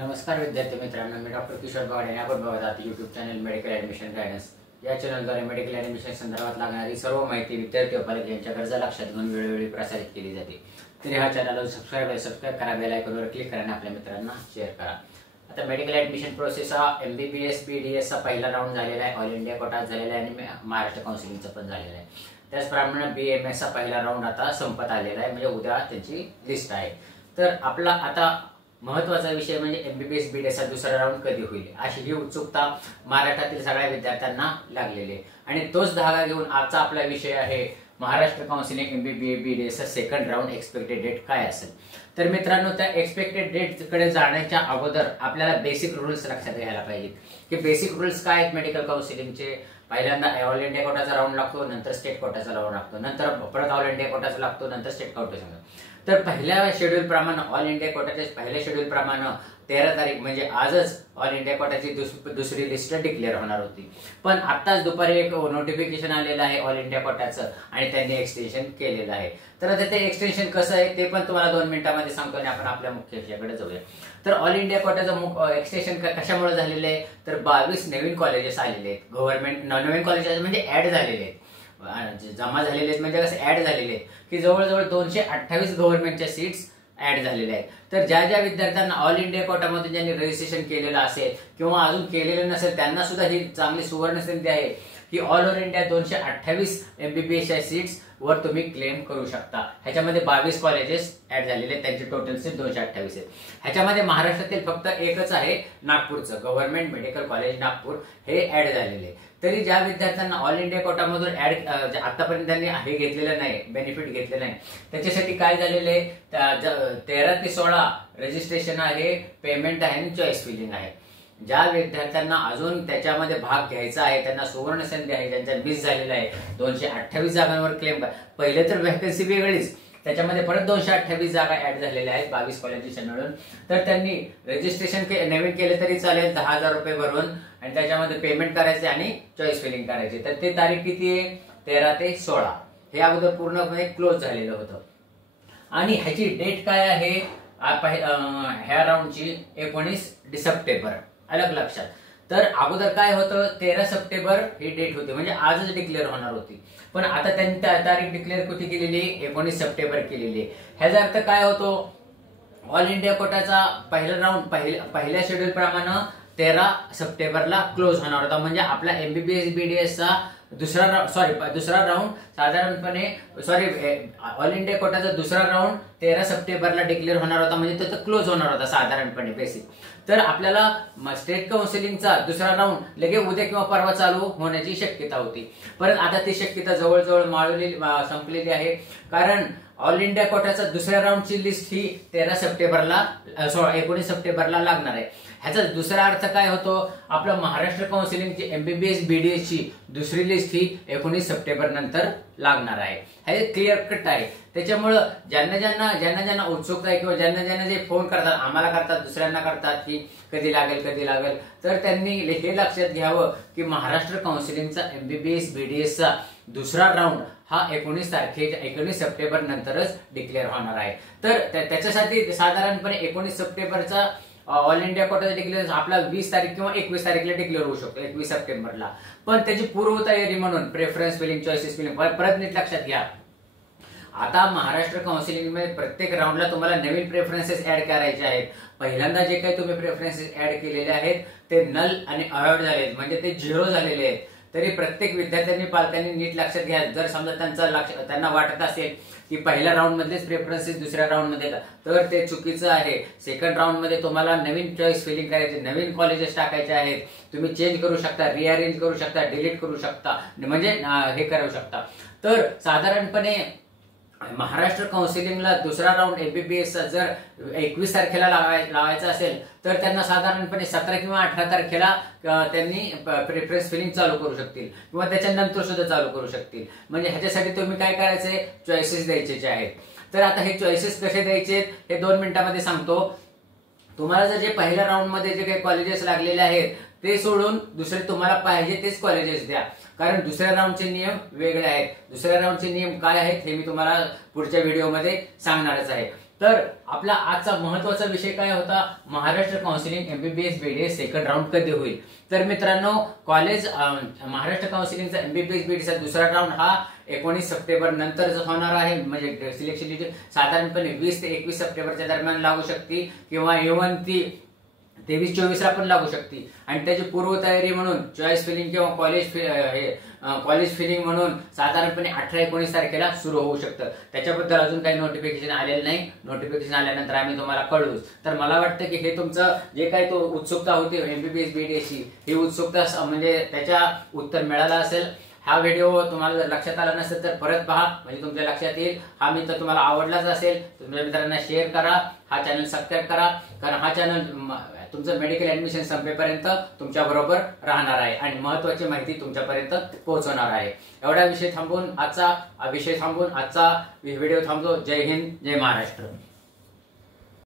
नमस्कार विद्यार्थी मित्रांनो, मी डॉक्टर किशोर बावडे. आपण बघत आहात YouTube channel medical admission guidance. या चॅनलद्वारे मेडिकल ॲडमिशन संदर्भात लागणारी सर्व माहिती विद्यार्थी व पालक यांच्या गरजा लक्षात घेऊन वेळोवेळी प्रसारित केली जाते. तरी हा चॅनल सबस्क्राईब करा, बेल आयकॉनवर क्लिक करा आणि आपल्या मित्रांना शेअर करा. आता मेडिकल ॲडमिशन प्रोसेस हा MBBS BDS चा पहिला राऊंड झालेला आहे, ऑल इंडिया कोटा झालेला आहे आणि महाराष्ट्र काउन्सिलिंगचा पण झालेला आहे. त्याचप्रमाणे BMS चा पहिला राऊंड आता संपत आलेला आहे, म्हणजे उद्या त्यांची लिस्ट आहे. तर आपला आता महत्त्वाचा विषय म्हणजे MBBS BDS चा दुसरा राऊंड कधी होईल अशी ही उत्सुकता महाराष्ट्रातील सगळ्या विद्यार्थ्यांना लागलेली आहे. आणि तोच धागा घेऊन आजचा आपला विषय आहे महाराष्ट्र काउन्सिलिंग MBBS BDS चा सेकंड राऊंड एक्सपेक्टेड डेट काय असेल. तर मित्रांनो, त्या एक्सपेक्टेड डेट कडे जाण्याच्या अगोदर आपल्याला बेसिक रूल्स लक्षात घ्यायला पाहिजेत की बेसिक रूल्स काय आहेत मेडिकल काउन्सिलिंगचे. पहिल्यांदा ऑल इंडिया कोटाचा राऊंड लागतो, नंतर स्टेट कोटाचा राऊंड लागतो, नंतर परत ऑल इंडिया कोटाचा लागतो, नंतर स्टेट कोटाचा. तर पहिल्या शेड्यूल प्रमाणे ऑल इंडिया कोटाच्या पहिल्या शेड्यूल प्रमाणे 13 तारीख म्हणजे आजच ऑल इंडिया कोटाची दुसरी लिस्ट डिक्लेअर होणार होती. पण आत्ताच दुपारी एक नोटिफिकेशन आलेलं आहे ऑल इंडिया कोटाचं आणि त्यांनी एक्सटेन्शन केलेलं आहे. तर आता ते एक्सटेन्शन कसं आहे ते पण तुम्हाला 2 मिनिटांमध्ये सांगतो आणि आपण आपल्या मुख्य विषयाकडे जाऊया. तर ऑल इंडिया कोटाचं एक्सटेन्शन कशामुळे झालेलं आहे, तर 22 नवीन कॉलेजेस आलेले आहेत. गव्हर्नमेंट नवीन कॉलेजेस म्हणजे ऍड झालेले आहेत, जमा झालेले आहेत म्हणजे कसं ऍड झालेले आहेत की जवळजवळ 228 गव्हर्नमेंटच्या सीट्स ऍड झालेल्या आहेत. तर ज्या ज्या विद्यार्थ्यांना ऑल इंडिया कोटामध्ये ज्यांनी रजिस्ट्रेशन केलेलं असेल किंवा अजून केलेलं नसेल त्यांना सुद्धा ही चांगली सुवर्ण संधी आहे की all over India 228 MBBS seats were तुम्ही क्लेम करू शकता. ह्याच्यामध्ये 22 कॉलेजेस ऍड झालेले आहेत, त्यांची टोटल सीट 228 आहेत. ह्याच्यामध्ये महाराष्ट्रातील फक्त एकच आहे नागपूरचं गव्हर्नमेंट मेडिकल कॉलेज नागपूर, हे ऍड झालेले. तरी ज्या विद्यार्थ्यांना ऑल इंडिया कोटामधून ऍड आतापर्यंत त्यांनी हे घेतलेलं नाही, बेनिफिट घेतलेलं नाही, त्याच्यासाठी काय झालेलं आहे, 13 ते 16 रजिस्ट्रेशन आहे, पेमेंट आहे आणि चॉईस फिलिंग आहे. ज्या विद्यार्थ्यांना अजून त्याच्यामध्ये भाग घ्यायचा आहे त्यांना सुवर्ण संधी आहे, ज्यांच्या मिस झालेला आहे 228 जागांवर क्लेम. पहिले तर व्हॅकन्सी वेगळीच, त्याच्यामध्ये परत 228 जागा ऍड झालेल्या आहेत 22 कॉलेजेस मिळून. तर त्यांनी रजिस्ट्रेशन नवीन केले तरी चालेल 10,000 रुपये भरून आणि त्याच्यामध्ये पेमेंट करायचे आणि चॉईस फिलिंग करायची. तर ते तारीख किती आहे, 13 ते 16 हे अगोदर पूर्णपणे क्लोज झालेलं होतं. आणि ह्याची डेट काय आहे ह्या राऊंडची, 19 सप्टेंबर. अलग लक्षात. तर अगोदर काय होतं, 13 सप्टेंबर ही डेट होती म्हणजे आजच डिक्लेअर होणार होती. पण आता त्यांनी तारीख डिक्लेअर कुठे केलेली, 19 सप्टेंबर केलेली. ह्याचा अर्थ काय होतो, ऑल इंडिया कोटाचा पहिला राऊंड पहिल्या शेड्यूल प्रमाणे 13 सप्टेंबरला क्लोज होणार होता. म्हणजे आपला MBBS BDS चा दुसरा राऊंड साधारणपणे ऑल इंडिया कोटाचा दुसरा राऊंड 13 सप्टेंबरला डिक्लेअर होणार होता, म्हणजे तो क्लोज होणार होता साधारणपणे बेसिक. तर आपल्याला स्टेट काउन्सिलिंगचा दुसरा राऊंड लगेच उद्या किंवा परवा चालू होण्याची शक्यता होती. परंतु आता ती शक्यता जवळजवळ संपलेली आहे, कारण ऑल इंडिया कोटाचा दुसऱ्या राऊंडची लिस्ट ही 19 सप्टेंबरला लागणार आहे. ह्याचा दुसरा अर्थ काय होतो, आपलं महाराष्ट्र काउन्सिलिंगची MBBS BDS ची दुसरी लिस्ट ही 19 सप्टेंबर नंतर लागणार आहे. हे क्लिअर कट आहे. त्याच्यामुळं ज्यांना उत्सुकता आहे किंवा ज्यांना जे फोन करतात, आम्हाला करतात, दुसऱ्यांना करतात की कधी लागेल, तर त्यांनी हे लक्षात घ्यावं की महाराष्ट्र काउन्सिलिंगचा MBBS BDS चा दुसरा राऊंड हा 19 सप्टेंबर नंतरच डिक्लेअर होणार आहे. तर त्याच्यासाठी साधारणपणे 19 सप्टेंबरचा ऑल इंडिया कोटाचा डिक्लेअर आपला 20 तारीख किंवा 21 तारीखला डिक्लेअर होऊ शकतो, 21 सप्टेंबरला. पण त्याची पूर्वतयारी म्हणून प्रेफरन्स फिलिंग, चॉईसेस फिलिंग परत नीट लक्षात घ्या. आता महाराष्ट्र काउन्सिलिंग मध्ये प्रत्येक राऊंडला तुम्हाला नवीन प्रेफरन्सेस ऍड करायचे आहेत. पहिल्यांदा जे काही तुम्ही प्रेफरन्सेस ऍड केलेले आहेत ते नल आणि अवॉइड झाले आहेत, म्हणजे ते 0 झालेले आहेत. तरी प्रत्येक विद्यार्थ्यांनी पालकांनी नीट लक्षात घ्या. जर समजा त्यांना वाटत असेल की पहिल्या राऊंड मधलेच प्रेफरन्सेस दुसऱ्या राऊंड मध्ये तर ते चुकीचं आहे. सेकंड राऊंड मध्ये तुम्हाला नवीन चॉईस फिलिंग करायचे, नवीन कॉलेजेस टाकायचे आहेत. तुम्ही चेंज करू शकता, रिअरेंज करू शकता, डिलीट करू शकता, म्हणजे हे करू शकता. तर साधारणपणे महाराष्ट्र काउन्सिलिंगला दुसरा राऊंड MBBS चा जर 21 तारखेला लावायचा असेल तर त्यांना साधारणपणे 17 किंवा 18 तारखेला त्यांनी प्रेफरन्स फिलिंग चालू करू शकतील किंवा त्याच्यानंतर सुद्धा चालू करू शकतील. म्हणजे ह्याच्यासाठी तुम्ही काय करायचे, चॉईसेस द्यायचे आहेत. तर आता हे चॉईसेस कसे द्यायचे हे 2 मिनिटांमध्ये सांगतो. तुम्हाला जर जे पहिल्या राऊंड मध्ये जे काही कॉलेजेस लागलेले आहेत ते सोडून दुसरे तुम्हाला पाहिजे तेच कॉलेजेस द्या, कारण दुसऱ्या राऊंडचे नियम वेगळे आहेत. दुसऱ्या राऊंडचे नियम काय आहेत हे मी तुम्हाला पुढच्या व्हिडिओमध्ये सांगणारच आहे. तर आपला आजचा महत्वाचा विषय काय होता, Maharashtra counselling MBBS BDS second round कधी होईल. तर मित्रांनो, कॉलेज महाराष्ट्र काउन्सिलिंगचा MBBS BDSचा दुसरा राऊंड हा 19 सप्टेंबर नंतर होणार आहे. म्हणजे सिलेक्शन साधारणपणे 20 ते 21 सप्टेंबरच्या दरम्यान लागू शकते किंवा इव्हन ती 23-24 ला पण लागू शकते. आणि त्याची पूर्वतयारी म्हणून चॉईस फिलिंग किंवा कॉलेज फिलिंग म्हणून साधारणपणे 18-19 तारखेला सुरू होऊ शकतं. त्याच्याबद्दल अजून काही नोटिफिकेशन आलेलं नाही. नोटिफिकेशन आल्यानंतर आम्ही तुम्हाला कळवूच. तर मला वाटतं की हे तुमचं जे काही तो उत्सुकता होती MBBS BDSची, ही उत्सुकता म्हणजे त्याच्या उत्तर मिळालं असेल. हा व्हिडिओ तुम्हाला जर लक्षात आला नसेल तर परत पहा, म्हणजे तुमच्या लक्षात येईल. हा मित्र तुम्हाला आवडलाच असेल तुमच्या मित्रांना शेअर करा, हा चॅनल सबस्क्राईब करा, कारण हा चॅनल तुमचं मेडिकल ऍडमिशन संपेपर्यंत तुमच्या बरोबर राहणार आहे आणि महत्त्वाची माहिती तुमच्यापर्यंत पोहोचवणार आहे. एवढा विषय थांबून आजचा व्हिडिओ थांबतो. जय हिंद, जय महाराष्ट्र.